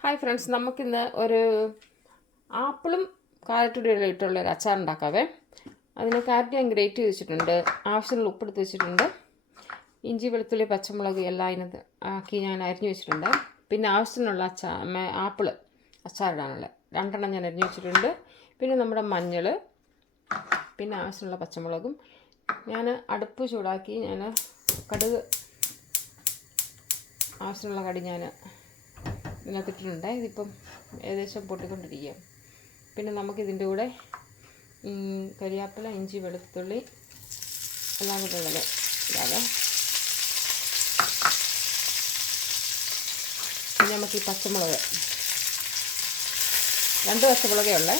Hi friends, നമുക്കിന്ന് ഒരു ആപ്പിളും കാരറ്റും ഇട്ടുള്ള ഒരു അച്ചാർ ഉണ്ടാക്കാവേ. അതിന് കാരറ്റ് ഞാൻ ഗ്രേറ്റ് ചെയ്ത് വെച്ചിട്ടുണ്ട്, ആവശ്യമുള്ള ഉപ്പെടുത്ത് വെച്ചിട്ടുണ്ട്, ഇഞ്ചി വെളുത്തുള്ളി പച്ചമുളക് എല്ലാം അതിനകത്ത് ആക്കി ഞാൻ അരിഞ്ഞു വെച്ചിട്ടുണ്ട്. പിന്നെ ആവശ്യത്തിനുള്ള ആപ്പിൾ അച്ചാറിടാനുള്ള 2 ഞാൻ അരിഞ്ഞു വെച്ചിട്ടുണ്ട്. പിന്നെ നമ്മുടെ മഞ്ഞൾ, പിന്നെ ആവശ്യമുള്ള പച്ചമുളകും. ഞാൻ അടുപ്പ് ചൂടാക്കി ഞാൻ കടുക് ആവശ്യമുള്ള കടി ഞാൻ ഇതിനകത്തിട്ടിട്ടുണ്ട്. ഇതിപ്പം ഏകദേശം പൊട്ടിക്കൊണ്ടിരിക്കുക. പിന്നെ നമുക്കിതിൻ്റെ കൂടെ കരിയാപ്പില, ഇഞ്ചി വെളുത്തുള്ളി എല്ലാം കൂടെ ഉള്ളത് ഇടാതെ. പിന്നെ നമുക്ക് ഈ പച്ചമുളക് 2 പച്ചമുളകേ ഉള്ളേ.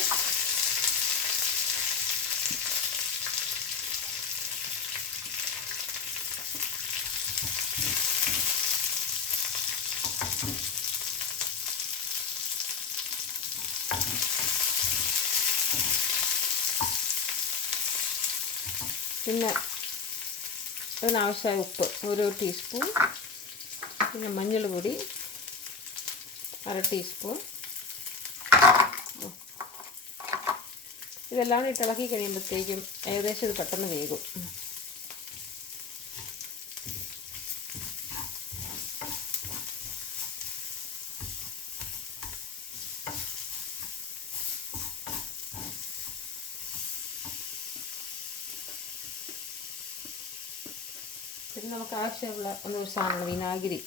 പിന്നെ അതിനാവശ്യമായ ഉപ്പ് 1 ടീസ്പൂൺ, പിന്നെ മഞ്ഞൾ പൊടി 1/2 ടീസ്പൂൺ. ഇതെല്ലാം ഇട്ട് ഇളക്കി കഴിയുമ്പോഴത്തേക്കും ഏകദേശം ഇത് പെട്ടെന്ന് വേകും. പിന്നെ നമുക്ക് ആവശ്യമുള്ള ഒരു സാധനമാണ് വിനാഗിരി.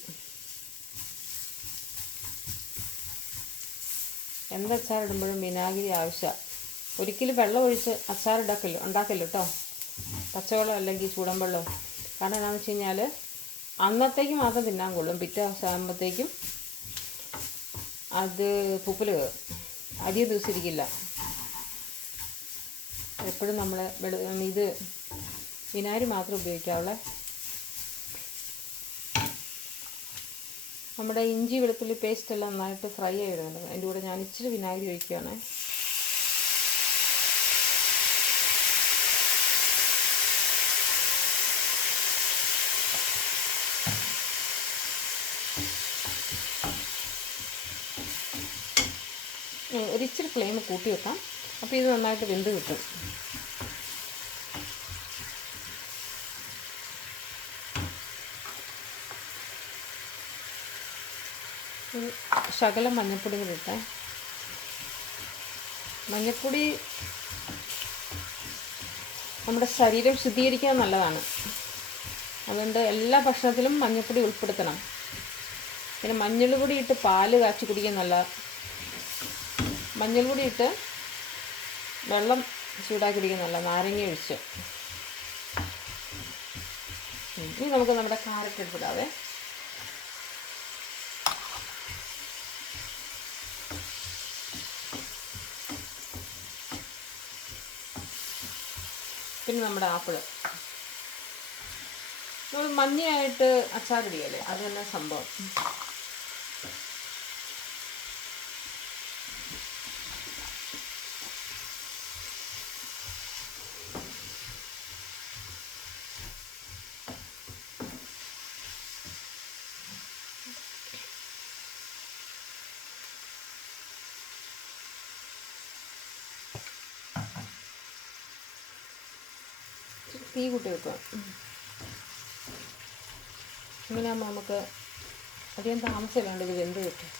എന്ത് അച്ചാറിടുമ്പോഴും വിനാഗിരി ആവശ്യമാണ്. ഒരിക്കലും വെള്ളം ഒഴിച്ച് അച്ചാർ ഉണ്ടാക്കല്ലോ കേട്ടോ, പച്ചവെള്ളം അല്ലെങ്കിൽ ചൂടൻവെള്ളം. കാരണം എന്താണെന്ന് വെച്ച് കഴിഞ്ഞാൽ അന്നത്തേക്ക് മാത്രം തിന്നാൻ കൊള്ളും, പിറ്റേ ദിവസം ആകുമ്പോഴത്തേക്കും അത് പൂപ്പൽ കയറും, അധികം ദിവസം ഇരിക്കില്ല. എപ്പോഴും നമ്മൾ ഇത് വിനാഗിരി മാത്രം ഉപയോഗിക്കാവുള്ളൂ. നമ്മുടെ ഇഞ്ചി വെളുത്തുള്ളി പേസ്റ്റ് എല്ലാം നന്നായിട്ട് ഫ്രൈ ആയിടുന്നുണ്ട്. അതിൻ്റെ കൂടെ ഞാൻ ഇച്ചിരി വിനാഗിരി ഒഴിക്കുകയാണ്. ഒരിച്ചിരി ഫ്ലെയിം കൂട്ടി വെക്കാം, അപ്പോൾ ഇത് നന്നായിട്ട് വെന്ത് കിട്ടും. ശകലം മഞ്ഞൾപ്പൊടി കൂടി ഇട്ടേ. മഞ്ഞൾപ്പൊടി നമ്മുടെ ശരീരം ശുദ്ധീകരിക്കാൻ നല്ലതാണ്, അതുകൊണ്ട് എല്ലാ ഭക്ഷണത്തിലും മഞ്ഞൾപ്പൊടി ഉൾപ്പെടുത്തണം. പിന്നെ മഞ്ഞൾ പൊടി ഇട്ട് പാല് കാച്ചി കുടിക്കാൻ നല്ല. മഞ്ഞൾ പൊടി ഇട്ട് വെള്ളം ചൂടാക്കി കുടിക്കാൻ നല്ല, നാരങ്ങ ഒഴിച്ച്. ഇനി നമുക്ക് നമ്മുടെ കാരറ്റ് എടുത്തിടാവേ. പിന്നെ നമ്മുടെ ആപ്പിള് മഞ്ഞയായിട്ട് അച്ചാറിടിയല്ലേ, അത് തന്നെ സംഭവം. തീ കൂട്ടി വെക്കുക. ഇങ്ങനെയാകുമ്പോൾ നമുക്ക് അധികം താമസമില്ലാണ്ട് ഇത് വെന്ത് കിട്ടും.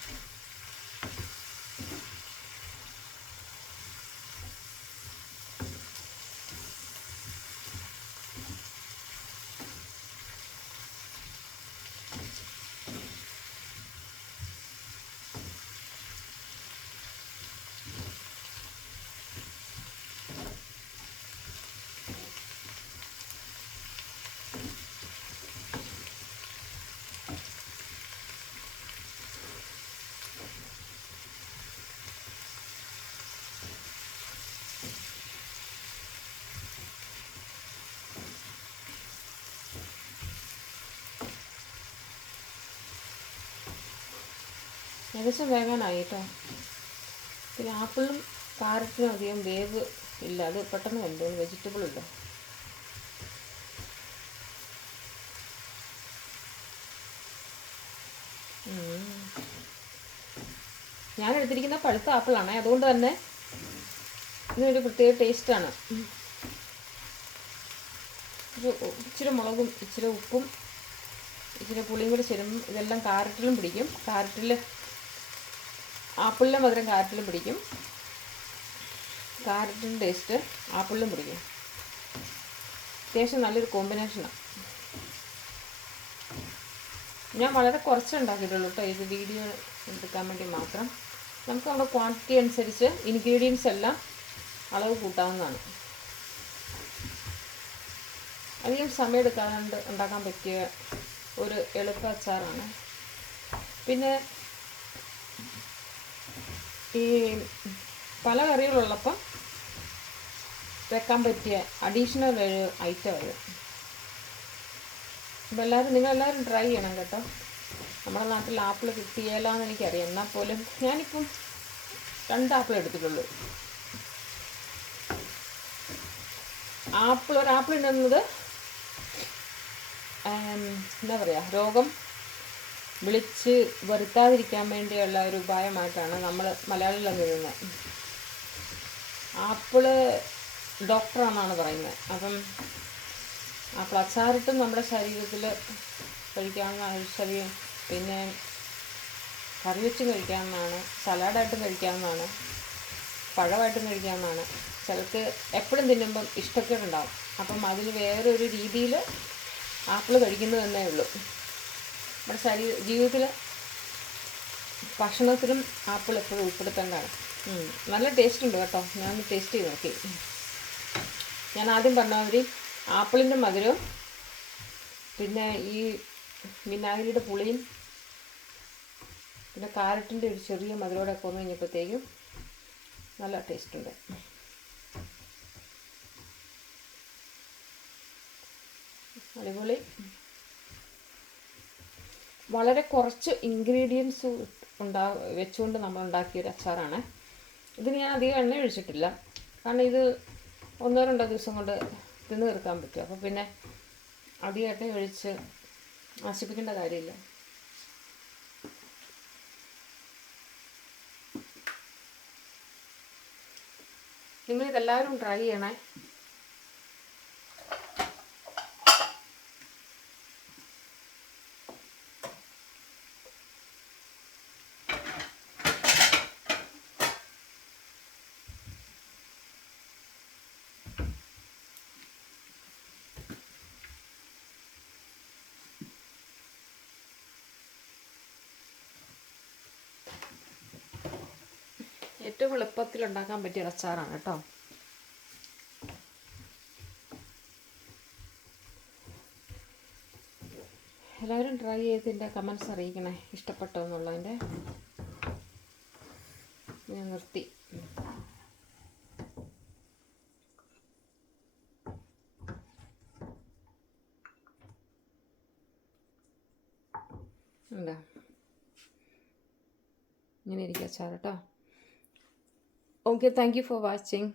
ഏകദേശം വേകാനായി കേട്ടോ. പിന്നെ ആപ്പിളും കാരറ്റിനും അധികം വേവ് ഇല്ല, അത് പെട്ടെന്ന് വെന്തോളും, വെജിറ്റബിൾ ഇല്ല. ഞാൻ എടുത്തിരിക്കുന്ന പഴുത്ത ആപ്പിളാണ്, അതുകൊണ്ട് തന്നെ ഇതിനൊരു പ്രത്യേക ടേസ്റ്റാണ്. ഇച്ചിരി മുളകും ഇച്ചിരി ഉപ്പും ഇച്ചിരി പുളിയും കൂടി ചേരുമ്പം ഇതെല്ലാം കാരറ്റിലും പിടിക്കും. ആപ്പിളിലെ മധുരം കാരറ്റിലും പിടിക്കും, കാരറ്റിൻ്റെ ടേസ്റ്റ് ആപ്പിളിലും പിടിക്കും. അത്യാവശ്യം നല്ലൊരു കോമ്പിനേഷനാണ്. ഞാൻ വളരെ കുറച്ച് ഉണ്ടാക്കിയിട്ടുള്ളൂ കേട്ടോ, ഇത് വീഡിയോ എടുക്കാൻ വേണ്ടി മാത്രം. നമുക്ക് നമ്മുടെ ക്വാണ്ടിറ്റി അനുസരിച്ച് ഇൻഗ്രീഡിയൻസ് എല്ലാം അളവ് കൂട്ടാവുന്നതാണ്. അധികം സമയം എടുക്കാതെ ഉണ്ടാക്കാൻ പറ്റിയ ഒരു എളുപ്പ അച്ചാറാണ്. പിന്നെ ഈ പല കറികളുള്ളപ്പം വെക്കാൻ പറ്റിയ അഡീഷണൽ ഒരു ഐറ്റം അത്. അപ്പോൾ നിങ്ങളെല്ലാവരും ട്രൈ ചെയ്യണം കേട്ടോ. നമ്മുടെ നാട്ടിൽ ആപ്പിൾ കിട്ടിയല്ലാന്ന് എനിക്കറിയാം, എന്നാൽ പോലും ഞാനിപ്പം 2 ആപ്പിൾ എടുത്തിട്ടുള്ളൂ. ഒരാപ്പിൾ ഇടുന്നത് എന്താ പറയുക, രോഗം വിളിച്ച് വരുത്താതിരിക്കാൻ വേണ്ടിയുള്ള ഒരു ഉപായമായിട്ടാണ് നമ്മൾ മലയാളികളൊക്കെ ഇടുന്നത്. ആപ്പിള് ഡോക്ടറാണെന്നാണ് പറയുന്നത്. അപ്പം ആപ്പിൾ അച്ചാറിട്ടും നമ്മുടെ ശരീരത്തിൽ കഴിക്കാവുന്ന, പിന്നെ കറി വെച്ചും കഴിക്കാവുന്നതാണ്, സലാഡായിട്ടും കഴിക്കാവുന്നതാണ്, പഴമായിട്ടും കഴിക്കാവുന്നതാണ്. ചിലർക്ക് എപ്പോഴും തിന്നുമ്പം ഇഷ്ടക്കേടുണ്ടാവും. അപ്പം അതിൽ വേറൊരു രീതിയിൽ ആപ്പിൾ കഴിക്കുന്നതെന്നേ ഉള്ളൂ. നമ്മുടെ ജീവിതത്തിൽ ഭക്ഷണത്തിലും ആപ്പിൾ എപ്പോഴും ഉൾപ്പെടുത്തേണ്ടതാണ്. നല്ല ടേസ്റ്റ് ഉണ്ട് കേട്ടോ, ഞാൻ ടേസ്റ്റ് ചെയ്ത് നോക്കി. ഞാൻ ആദ്യം പറഞ്ഞ മാതിരി ആപ്പിളിൻ്റെ മധുരവും പിന്നെ ഈ വിനാഗിരിയുടെ പുളിയും പിന്നെ കാരറ്റിൻ്റെ ഒരു ചെറിയ മധുരമോടൊക്കെ വന്നു കഴിഞ്ഞപ്പോഴത്തേക്കും നല്ല ടേസ്റ്റ് ഉണ്ട്. അടിപൊളി. വളരെ കുറച്ച് ഇൻഗ്രീഡിയൻസ് വെച്ചുകൊണ്ട് നമ്മൾ ഉണ്ടാക്കിയൊരു അച്ചാറാണ്. ഇതിന് ഞാൻ അധികം എണ്ണ ഒഴിച്ചിട്ടില്ല, കാരണം ഇത് 1-2 ദിവസം കൊണ്ട് തിന്ന് തീർക്കാൻ പറ്റും. അപ്പോൾ പിന്നെ അധികം എണ്ണ ഒഴിച്ച് നശിപ്പിക്കേണ്ട കാര്യമില്ല. നിങ്ങളിതെല്ലാവരും ട്രൈ ചെയ്യണേ. ഏറ്റവും എളുപ്പത്തിൽ ഉണ്ടാക്കാൻ പറ്റിയ അച്ചാറാണ് കേട്ടോ. എല്ലാവരും ട്രൈ ചെയ്തതിൻ്റെ കമൻസ് അറിയിക്കണേ, ഇഷ്ടപ്പെട്ടോ എന്നുള്ളതിൻ്റെ. ഞാൻ നിർത്തി. എന്താ ഇങ്ങനെ ഇരിക്കുക അച്ചാർ കേട്ടോ. Okay, thank you for watching.